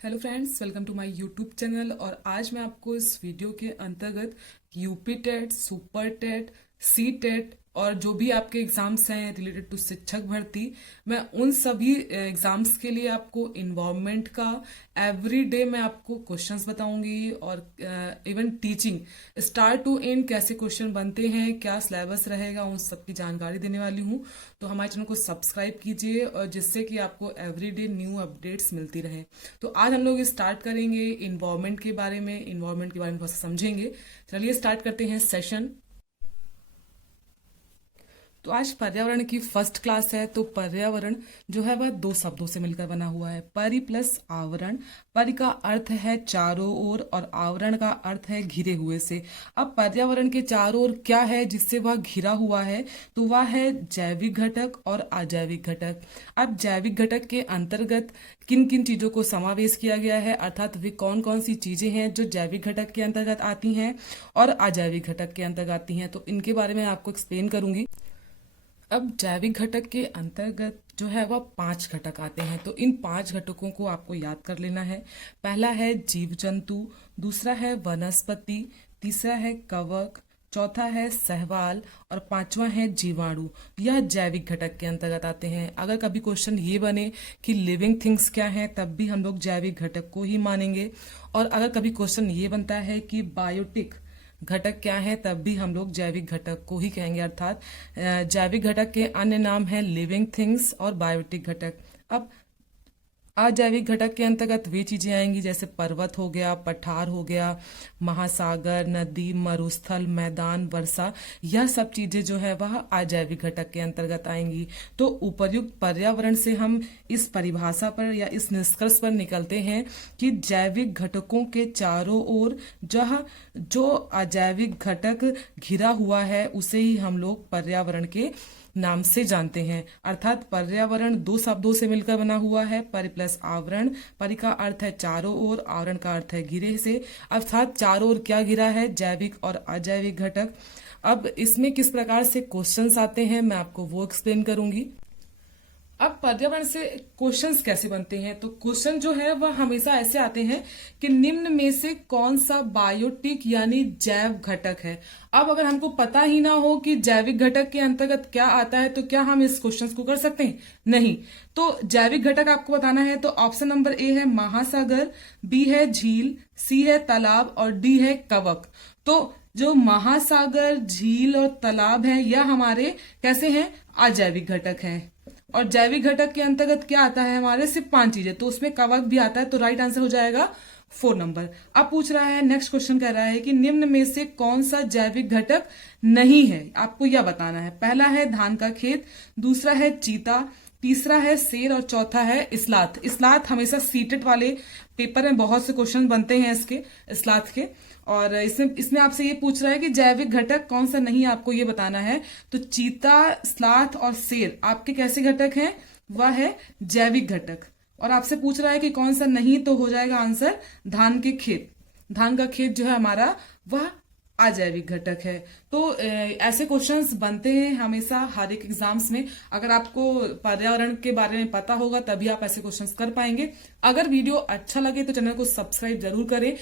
Hello friends, welcome to my YouTube channel. और आज मैं आपको इस वीडियो के अंतर्गत UP TET, super TET, C TET और जो भी आपके एग्जाम्स हैं रिलेटेड टू शिक्षक भर्ती, मैं उन सभी एग्जाम्स के लिए आपको इन्वायरमेंट का एवरी डे मैं आपको क्वेश्चंस बताऊंगी और even teaching start to end कैसे क्वेश्चन बनते हैं, क्या सिलेबस रहेगा, उन सब की जानकारी देने वाली हूँ। तो हमारे चैनल को सब्सक्राइब कीजिए और जिससे कि आपको एवरी डे न्यू अपडेट्स मिलती रहे। तो आज हम लोग स्टार्ट करेंगे इन्वायरमेंट के बारे में, बहुत समझेंगे। चलिए स्टार्ट करते हैं सेशन। तो आज पर्यावरण की फर्स्ट क्लास है। तो पर्यावरण जो है वह दो शब्दों से मिलकर बना हुआ है, परि प्लस आवरण। परि का अर्थ है चारों ओर और आवरण का अर्थ है घिरे हुए से। अब पर्यावरण के चारों ओर क्या है जिससे वह घिरा हुआ है, तो वह है जैविक घटक और अजैविक घटक। अब जैविक घटक के अंतर्गत किन किन चीजों को समावेश किया गया है, अर्थात वे कौन कौन सी चीजें हैं जो जैविक घटक के अंतर्गत आती हैं और अजैविक घटक के अंतर्गत आती हैं, तो इनके बारे में आपको एक्सप्लेन करूंगी। अब जैविक घटक के अंतर्गत जो है वह 5 घटक आते हैं। तो इन 5 घटकों को आपको याद कर लेना है। पहला है जीव जंतु, दूसरा है वनस्पति, तीसरा है कवक, चौथा है सहवाल और पांचवा है जीवाणु। यह जैविक घटक के अंतर्गत आते हैं। अगर कभी क्वेश्चन ये बने कि लिविंग थिंग्स क्या है, तब भी हम लोग जैविक घटक को ही मानेंगे। और अगर कभी क्वेश्चन ये बनता है कि बायोटिक घटक क्या है, तब भी हम लोग जैविक घटक को ही कहेंगे। अर्थात जैविक घटक के अन्य नाम है लिविंग थिंग्स और बायोटिक घटक। अब अजैविक घटक के अंतर्गत वे चीजें आएंगी जैसे पर्वत हो गया, पठार हो गया, महासागर, नदी, मरुस्थल, मैदान, वर्षा। यह सब चीजें जो है वह अजैविक घटक के अंतर्गत आएंगी। तो उपर्युक्त पर्यावरण से हम इस परिभाषा पर या इस निष्कर्ष पर निकलते हैं कि जैविक घटकों के चारों ओर जो अजैविक घटक घिरा हुआ है उसे ही हम लोग पर्यावरण के नाम से जानते हैं। अर्थात पर्यावरण दो शब्दों से मिलकर बना हुआ है, परि प्लस आवरण। परि का अर्थ है चारों ओर, आवरण का अर्थ है घिरे से। अर्थात चारों ओर क्या घिरा है, जैविक और अजैविक घटक। अब इसमें किस प्रकार से क्वेश्चंस आते हैं मैं आपको वो एक्सप्लेन करूंगी। अब पर्यावरण से क्वेश्चंस कैसे बनते हैं, तो क्वेश्चन जो है वह हमेशा ऐसे आते हैं कि निम्न में से कौन सा बायोटिक यानी जैव घटक है। अब अगर हमको पता ही ना हो कि जैविक घटक के अंतर्गत क्या आता है, तो क्या हम इस क्वेश्चन को कर सकते हैं? नहीं। तो जैविक घटक आपको बताना है, तो ऑप्शन नंबर ए है महासागर, बी है झील, सी है तालाब और डी है कवक। तो जो महासागर, झील और तालाब है यह हमारे कैसे हैं, अजैविक घटक हैं। और जैविक घटक के अंतर्गत क्या आता है हमारे, सिर्फ 5 चीजें, तो उसमें कवक भी आता है। तो राइट आंसर हो जाएगा 4 नंबर। अब पूछ रहा है, नेक्स्ट क्वेश्चन कह रहा है कि निम्न में से कौन सा जैविक घटक नहीं है, आपको यह बताना है। पहला है धान का खेत, दूसरा है चीता, तीसरा है शेर और चौथा है इस्लाथ। इस्लाथ हमेशा सीटेट वाले पेपर में बहुत से क्वेश्चन बनते हैं इसके, इस्लाथ के। और इसमें इसमें आपसे ये पूछ रहा है कि जैविक घटक कौन सा नहीं, आपको ये बताना है। तो चीता, स्लाथ और शेर आपके कैसे घटक हैं, वह है जैविक घटक। और आपसे पूछ रहा है कि कौन सा नहीं, तो हो जाएगा आंसर धान के खेत। धान का खेत जो है हमारा वह अजैविक घटक है। तो ऐसे क्वेश्चंस बनते हैं हमेशा हर एक एग्जाम्स में। अगर आपको पर्यावरण के बारे में पता होगा तभी आप ऐसे क्वेश्चंस कर पाएंगे। अगर वीडियो अच्छा लगे तो चैनल को सब्सक्राइब जरूर करें।